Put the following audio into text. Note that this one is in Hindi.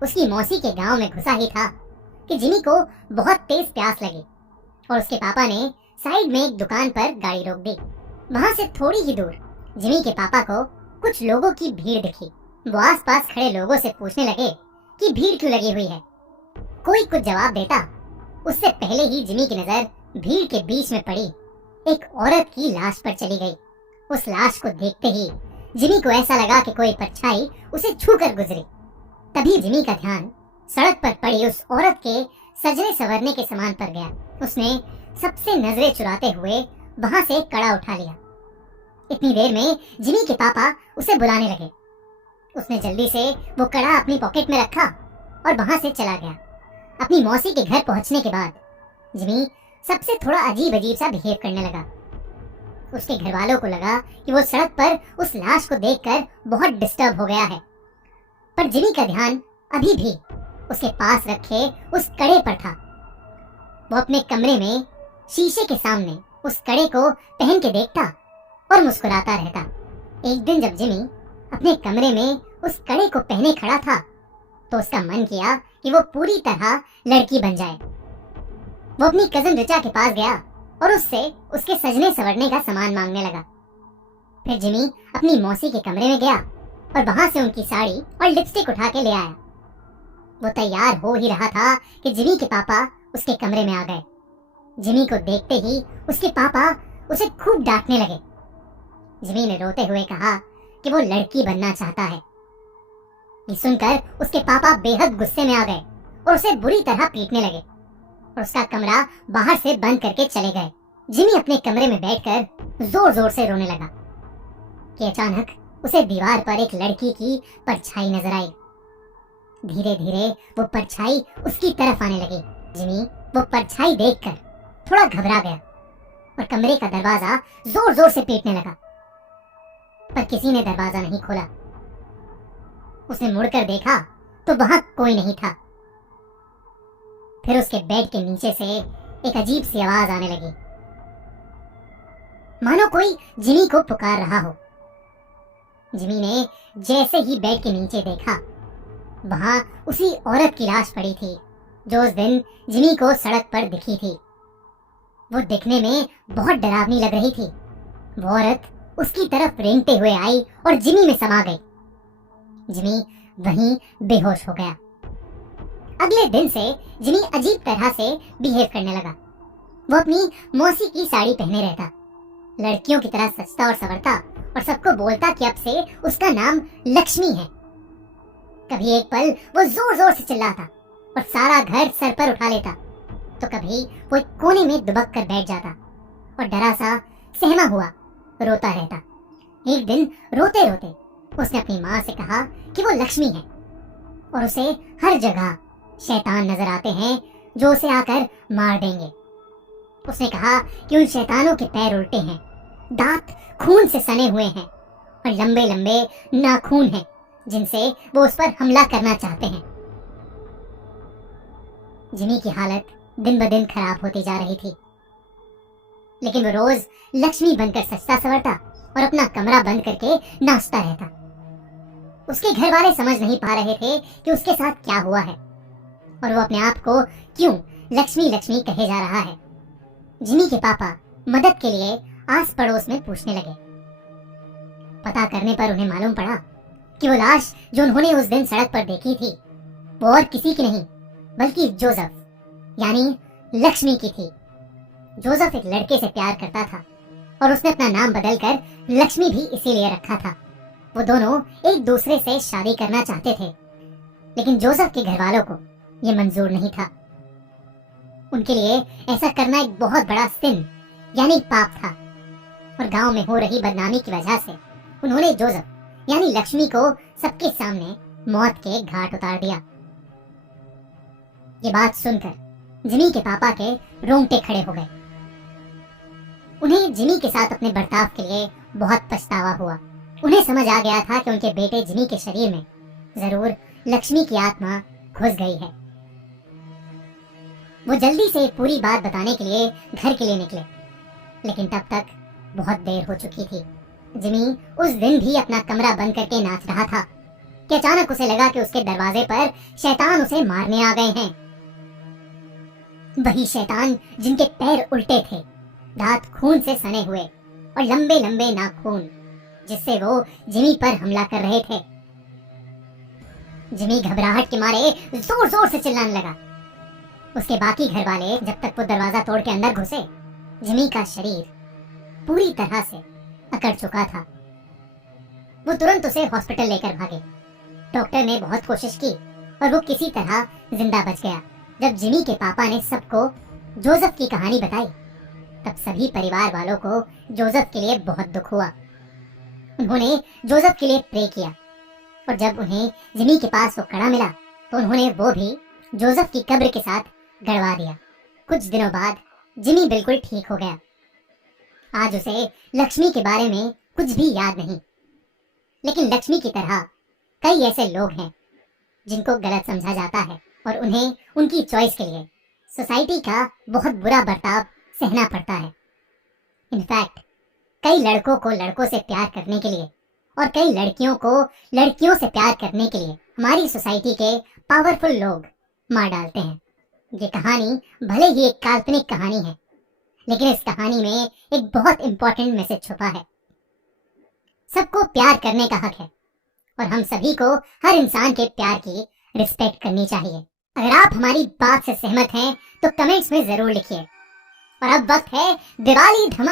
उसकी मौसी के गांव में घुसा ही था कि जिमी को बहुत तेज प्यास लगी और उसके पापा ने साइड में एक दुकान पर गाड़ी रोक दी। वहां से थोड़ी ही दूर जिमी के पापा को कुछ लोगों की भीड़ दिखी। वो आसपास खड़े लोगों से पूछने लगे कि भीड़ क्यों लगी हुई है। कोई कुछ जवाब देता उससे पहले ही जिमी की नजर भीड़ के बीच में पड़ी एक औरत की लाश पर चली गई। उस लाश को देखते ही जिमी को ऐसा लगा कि कोई परछाई उसे छूकर गुजरी। तभी जिमी का ध्यान सड़क पर पड़ी उस औरत के सजने संवरने के सामान पर गया। उसने सबसे नजरें चुराते हुए वहां से कड़ा उठा लिया। इतनी देर में जिमी के पापा उसे बुलाने लगे। उसने जल्दी से वो कड़ा अपनी पॉकेट में रखा और वहां से चला गया। अपनी मौसी के घर पहुंचने के बाद जिमी सबसे थोड़ा अजीब अजीब सा बिहेव करने लगा। उसके घर वालों को लगा कि वो सड़क पर उस लाश को देखकर बहुत डिस्टर्ब हो गया है, पर जिमी का ध्यान अभी भी उसके पास रखे उस कड़े पर था। वो अपने कमरे में शीशे के सामने उस कड़े को पहन के देखता और मुस्कुराता रहता। एक दिन जब जिमी अपने कमरे में उस कड़े को पहने खड़ा था तो उसका मन किया कि वो पूरी तरह लड़की बन जाए। वो अपनी कजन रिचा के पास गया और उससे उसके सजने संवरने का सामान मांगने लगा। फिर जिमी अपनी मौसी के कमरे में गया और वहां से उनकी साड़ी और लिपस्टिक उठा के ले आया। वो तैयार हो ही रहा था कि जिमी के पापा उसके कमरे में आ गए। जिमी को देखते ही उसके पापा उसे खूब डांटने लगे। जिमी ने रोते हुए कहा कि वो लड़की बनना चाहता है। ये सुनकर उसके पापा बेहद गुस्से में आ गए और उसे बुरी तरह पीटने लगे और उसका कमरा बाहर से बंद करके चले गए। जिमी अपने कमरे में बैठकर जोर जोर से रोने लगा कि अचानक उसे दीवार पर एक लड़की की परछाई नजर आई। धीरे धीरे वो परछाई उसकी तरफ आने लगी। जिमी वो परछाई देखकर थोड़ा घबरा गया और कमरे का दरवाजा जोर जोर से पीटने लगा, पर किसी ने दरवाजा नहीं खोला। उसने मुड़कर देखा तो वहां कोई नहीं था। फिर उसके बेड के नीचे से एक अजीब सी आवाज आने लगी, मानो कोई जिमी को पुकार रहा हो। जिमी ने जैसे ही बेड के नीचे देखा, वहां उसी औरत की लाश पड़ी थी जो उस दिन जिमी को सड़क पर दिखी थी। वो दिखने में बहुत डरावनी लग रही थी। वो औरत उसकी तरफ रेंगते हुए आई और जिमी में समा गई। जिमी वहीं बेहोश हो गया। अगले दिन से जिमी अजीब तरह से बिहेव करने लगा। वो अपनी मौसी की साड़ी पहने रहता, लड़कियों की तरह सजता और संवरता और सबको बोलता कि अब से उसका नाम लक्ष्मी है। कभी एक पल वो जोर जोर से चिल्लाता और सारा घर सर पर उठा लेता, तो कभी वो एक कोने में दुबक कर बैठ जाता और डरा सा सहमा हुआ रोता रहता। एक दिन रोते रोते उसने अपनी माँ से कहा कि वो लक्ष्मी है और उसे हर जगह शैतान नजर आते हैं जो उसे आकर मार देंगे। उसने कहा कि उन शैतानों के पैर उल्टे हैं, दांत खून से सने हुए हैं और लंबे लंबे नाखून हैं जिनसे वो उस पर हमला करना चाहते हैं। जिमी की हालत दिन ब दिन खराब होती जा रही थी, लेकिन वो रोज लक्ष्मी बनकर सजता संवरता और अपना कमरा बंद करके नाचता रहता। उसके घर वाले समझ नहीं पा रहे थे कि उसके साथ क्या हुआ है और वो अपने आप को क्यों लक्ष्मी लक्ष्मी कहे जा रहा है। जिमी के पापा मदद के लिए आस पड़ोस में पूछने लगे। पता करने पर उन्हें मालूम पड़ा कि वो लाश जो उन्होंने उस दिन सड़क पर देखी थी वो और किसी की नहीं बल्कि जोसेफ यानी लक्ष्मी की थी। जोसेफ एक लड़के से प्यार करता था और उसने अपना नाम बदलकर लक्ष्मी भी इसीलिए रखा था। वो दोनों एक दूसरे से शादी करना चाहते थे, लेकिन जोसेफ के घर वालों को ये मंजूर नहीं था। उनके लिए ऐसा करना एक बहुत बड़ा सिन यानी पाप था और गांव में हो रही बदनामी की वजह से उन्होंने जोसेफ यानी लक्ष्मी को सबके सामने मौत के घाट उतार दिया। ये बात सुनकर जिमी के पापा के रोंगटे खड़े हो गए। उन्हें जिमी के साथ अपने बर्ताव के लिए बहुत पछतावा हुआ। उन्हें समझ आ गया था कि उनके बेटे जिमी के शरीर में जरूर लक्ष्मी की आत्मा घुस गई है। वो जल्दी से पूरी बात बताने के लिए घर के लिए निकले, लेकिन तब तक बहुत देर हो चुकी थी। जिमी उस दिन भी अपना कमरा बंद करके नाच रहा था कि अचानक उसे लगा कि उसके दरवाजे पर शैतान उसे मारने आ गए हैं। वही शैतान जिनके पैर उल्टे थे, दांत खून से सने हुए और लंबे लंबे नाखून, जिससे वो जिमी पर हमला कर रहे थे। जिमी घबराहट के मारे जोर जोर से चिल्लाने लगा। उसके बाकी घर वाले जब तक वो दरवाजा तोड़ के अंदर घुसे, जिमी का शरीर पूरी तरह से अकड़ चुका था। वो तुरंत उसे हॉस्पिटल लेकर भागे। डॉक्टर ने बहुत कोशिश की और वो किसी तरह जिंदा बच गया। जब जिमी के पापा ने सबको जोसेफ की कहानी बताई, तब सभी परिवार वालों को जोसेफ के लिए बहुत दुख हुआ। उन्होंने जोसेफ के लिए प्रे किया और जब उन्हें जिमी के पास वो कड़ा मिला तो उन्होंने वो भी जोसेफ की कब्र के साथ गड़वा दिया। कुछ दिनों बाद जिमी बिल्कुल ठीक हो गया। आज उसे लक्ष्मी के बारे में कुछ भी याद नहीं, लेकिन लक्ष्मी की तरह कई ऐसे लोग हैं जिनको गलत समझा जाता है और उन्हें उनकी चॉइस के लिए सोसाइटी का बहुत बुरा बर्ताव सहना पड़ता है। इनफैक्ट कई लड़कों को लड़कों से प्यार करने के लिए और कई लड़कियों को लड़कियों से प्यार करने के लिए हमारी सोसाइटी के पावरफुल लोग मार डालते हैं। ये कहानी भले ही एक काल्पनिक कहानी है, लेकिन इस कहानी में एक बहुत इंपॉर्टेंट मैसेज छुपा है। सबको प्यार करने का हक है और हम सभी को हर इंसान के प्यार की रिस्पेक्ट करनी चाहिए। अगर आप हमारी बात से सहमत हैं तो कमेंट्स में जरूर लिखिए। और अब वक्त है दिवाली धमाल